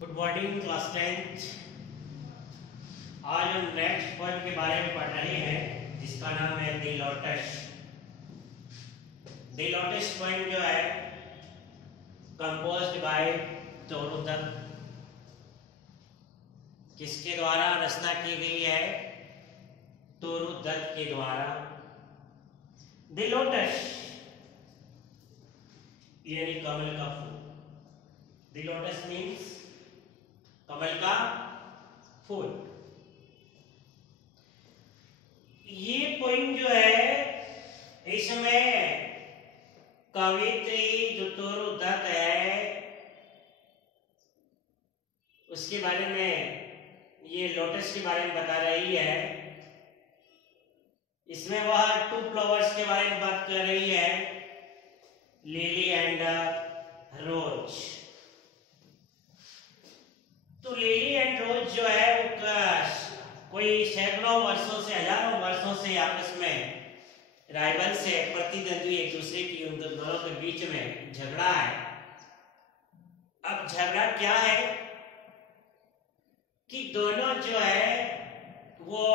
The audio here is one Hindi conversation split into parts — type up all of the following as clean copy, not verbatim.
Good morning class 10th। आज हम नेक्स्ट पोएम के बारे में पढ़ रहे हैं जिसका नाम है the lotus. The lotus poem जो है कंपोज्ड बाय तोरू दत्त, किसके द्वारा रचना की गई है? तोरू दत्त के द्वारा। द लोटस यानी कमल का फूल। द लोटस मीन्स कमल का फूल। ये पोइम जो है इसमें कवित्री जो तोरू दत्त है उसके बारे में, ये लोटस के बारे में बता रही है। इसमें वह 2 फ्लावर्स के बारे में बात कर रही है, लिली एंड रोज। तो लिली एंड रोज जो है वो कोई सैकड़ों वर्षों से, हजारों वर्षों से आपस में राइवल से, प्रतिद्वंदी, एक दूसरे की, उन दोनों के बीच में झगड़ा है। अब झगड़ा क्या है कि दोनों जो है वो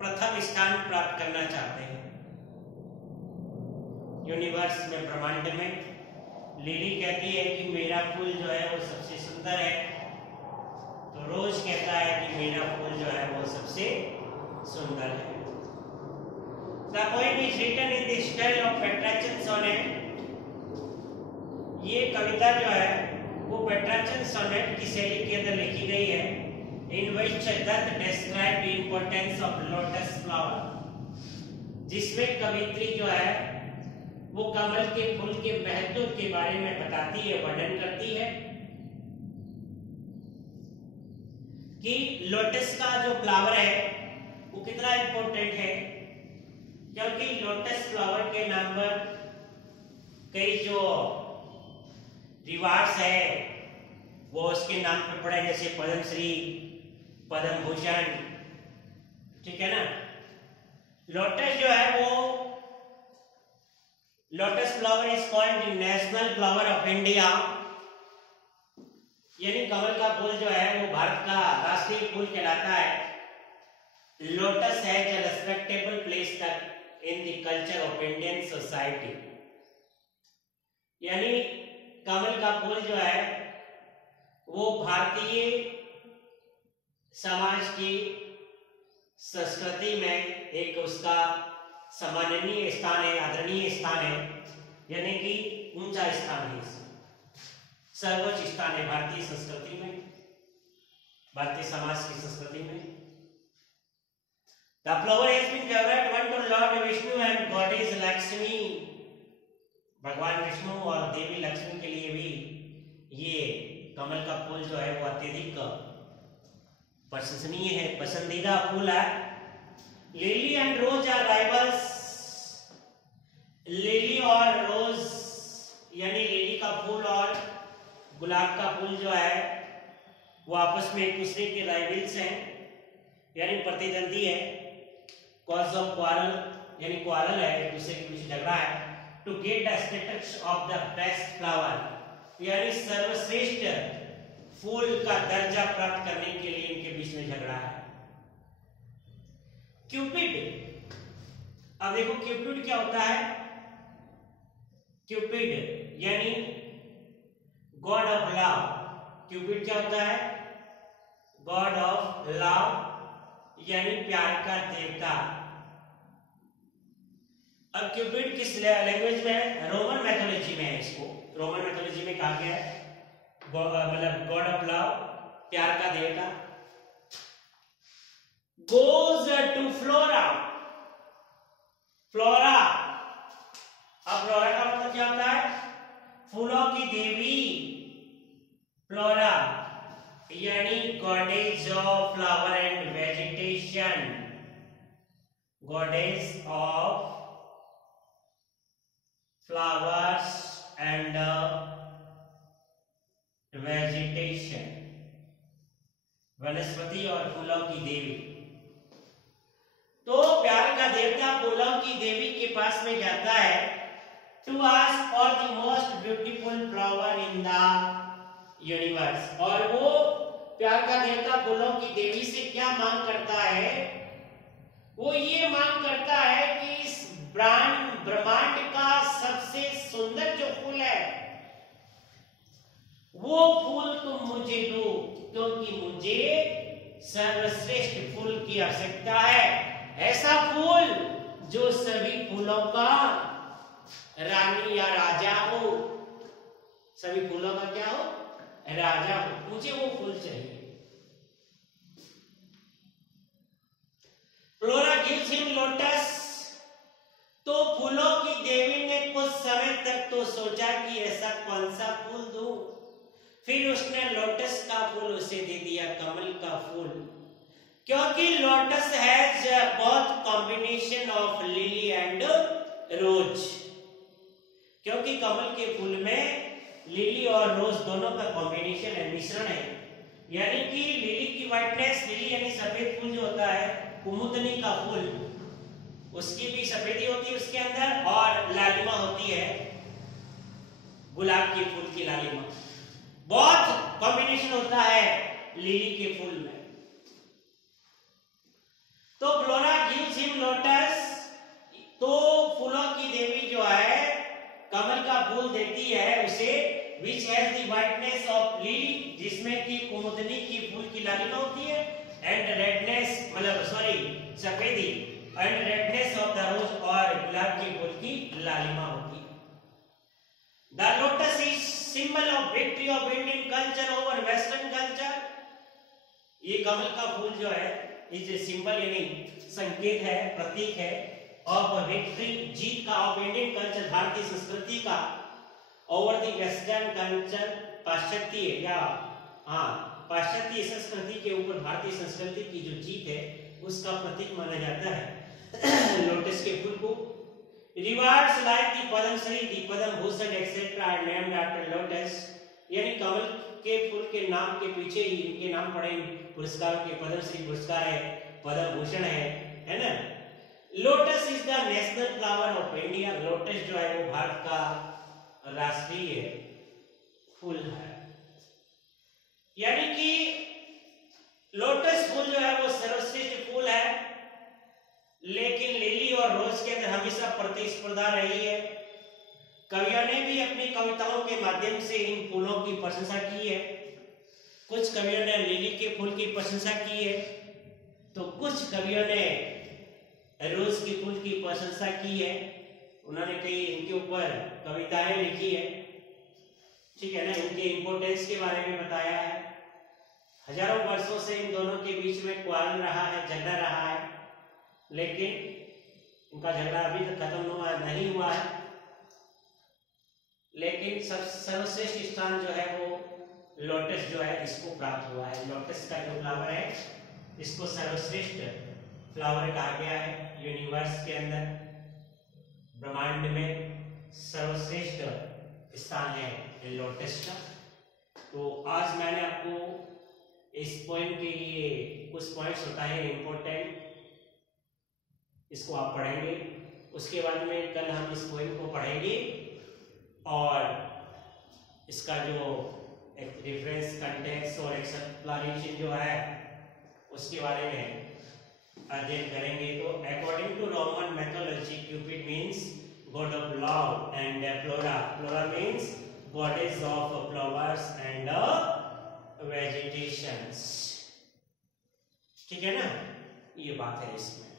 प्रथम स्थान प्राप्त करना चाहते हैं यूनिवर्स में, ब्रह्मांड में। लिली कहती है कि मेरा फूल जो है वो सबसे सुंदर है, तो रोज कहता है कि मेरा फूल जो है वो सबसे सुंदर है। The poem is written in the style of Petrarchan sonnet। ये कविता जो है वो पेट्राचन सोनेट की शैली के अंदर लिखी गई है। In which Dutt described the importance of lotus flower, जिसमें कवित्री जो है वो कमल के फूल के महत्व के बारे में बताती है, वर्णन करती है कि लोटस का जो फ्लावर है वो कितना इंपॉर्टेंट है, क्योंकि लोटस फ्लावर के नाम पर कई जो रिवार्ड्स है वो उसके नाम पर पड़े, जैसे पद्मश्री, पद्म भूषण, ठीक है ना। लोटस जो है वो, lotus flower is called the national flower of India, यानी कमल का फूल जो है वो भारत का राष्ट्रीय फूल कहलाता है। Lotus has a respectable place in the culture of Indian society, यानी कमल का फूल जो है वो भारतीय समाज की संस्कृति में एक उसका सम्माननीय स्थान है, आदरणीय स्थान है, यानी कि ऊंचा स्थान है, सर्वोच्च स्थान है भारतीय संस्कृति में, भारतीय समाज की संस्कृति में। The flower has been favored one to Lord Vishnu and Goddess Lakshmi। भगवान विष्णु और देवी लक्ष्मी के लिए भी ये कमल का फूल जो है वो अत्यधिक प्रशंसनीय है, पसंदीदा फूल है। Lily and rose are rivals. Lily और रोज यानी लिली का फूल और गुलाब का फूल जो है वो आपस में एक दूसरे के राइवल्स हैं, यानी प्रतिद्वंदी है। कॉज ऑफ क्वारल यानी क्वारल है, एक दूसरे के बीच झगड़ा है। To get the status of the best flower, यानी सर्वश्रेष्ठ फूल का दर्जा प्राप्त करने के लिए इनके बीच में झगड़ा है। क्यूपिड, अब देखो क्यूपिड क्या होता है। क्यूपिड यानी गॉड ऑफ लव। क्यूपिड क्या होता है? गॉड ऑफ लव यानी प्यार का देवता। अब क्यूपिड किस लैंग्वेज में है? रोमन मैथोलॉजी में है। इसको रोमन मैथोलॉजी में कहा गया है मतलब गॉड ऑफ लव, प्यार का देवता। Goes to Flora. फ्लोरा, अब फ्लोरा का मतलब क्या होता है? फूलों की देवी। फ्लोरा यानी goddess of flower and vegetation. Goddess of flowers and vegetation, वनस्पति और फूलों की देवी। तो प्यार का देवता फूलों की देवी के पास में जाता है to ask for the most beautiful flower in the universe. और वो प्यार का देवता फूलों की देवी से क्या मांग करता है? वो ये मांग करता है कि इस ब्रह्मांड का सबसे सुंदर जो फूल है वो फूल तुम मुझे दो, क्योंकि मुझे सर्वश्रेष्ठ फूल की आवश्यकता है। ऐसा फूल जो सभी फूलों का रानी या राजा हो, सभी फूलों का क्या हो? राजा हो। मुझे वो फूल चाहिए। Flora gives him lotus. तो फूलों की देवी ने कुछ समय तक तो सोचा कि ऐसा कौन सा फूल दूं। फिर उसने लोटस का फूल उसे दे दिया, कमल का फूल, क्योंकि lotus has both combination of lily and rose. क्योंकि कमल के फूल में लिली और रोज दोनों का कॉम्बिनेशन है, मिश्रण है। यानी कि लिली की व्हाइटनेस, लिली यानी सफेद फूल जो होता है, कुमुदनी का फूल, उसकी भी सफेदी होती है उसके अंदर, और लालिमा होती है गुलाब के फूल की लालिमा। बहुत कॉम्बिनेशन होता है लिली के फूल में। तो फ्लोरा गिव्स हिम लोटस। तो फूलों की देवी जो है कमल का फूल देती है उसे, which has the whiteness of lily, जिसमें की कुमुदनी की फूल की लालिमा होती है, एंड रेडनेस मतलब सॉरी सफेदी, एंड रेडनेस ऑफ द रोज, और गुलाब के फूल की लालिमा होती है। The lotus is symbol of victory of Indian culture over western culture. ये कमल का फूल जो है इज सिंबल यानी संकेत है, प्रतीक है, ऑफ विक्ट्री, जीत का, ऑफ इंडियन कल्चर, भारतीय संस्कृति का, ओवर द वेस्टर्न कल्चर, पाश्चात्य या पाश्चात्य संस्कृति के ऊपर भारतीय संस्कृति की जो जीत है उसका प्रतीक माना जाता है लोटस के फूल को। Rewards like the Padmashri, the Padma Bhushan etcetera are named after lotus. यानी कमल के फूल के नाम के पीछे ही इनके नाम पड़े पुरस्कारों के, पद्मश्री पुरस्कार है, पद्म भूषण है ना। Lotus is the national flower of India. Lotus जो है वो भारत का राष्ट्रीय फूल है। यानी कि लोटस फूल जो है वो सर्वश्रेष्ठ फूल है, लेकिन लिली और रोज के अंदर हमेशा प्रतिस्पर्धा रही है। कवियों ने भी अपनी कविताओं के माध्यम से इन फूलों की प्रशंसा की है। कुछ कवियों ने लिली के फूल की प्रशंसा की है, तो कुछ कवियों ने रोज के फूल की प्रशंसा की है। उन्होंने कई इनके ऊपर कविताएं लिखी है, ठीक है ना, इनके इंपोर्टेंस के बारे में बताया है। हजारों वर्षों से इन दोनों के बीच में क्वारल रहा है, झगड़ा रहा है, लेकिन इनका झगड़ा अभी तक खत्म नहीं हुआ है। लेकिन सर्वश्रेष्ठ स्थान जो है वो लोटस जो है इसको प्राप्त हुआ है। लोटस का जो फ्लावर है इसको सर्वश्रेष्ठ फ्लावर कहा गया है। यूनिवर्स के अंदर, ब्रह्मांड में सर्वश्रेष्ठ स्थान है लोटस का। तो आज मैंने आपको इस पोएम के लिए कुछ पॉइंट्स होता है इम्पोर्टेंट, इसको आप पढ़ेंगे। उसके बाद में कल हम इस पोएम को पढ़ेंगे और इसका जो एक रेफरेंस, कंटेक्स्ट और एक्सप्लेनेशन जो है उसके बारे में अध्ययन करेंगे। तो according to Roman mythology, Cupid means god of love and Flora, Flora means goddess of flowers and vegetations. ठीक है ना, ये बात है इसमें।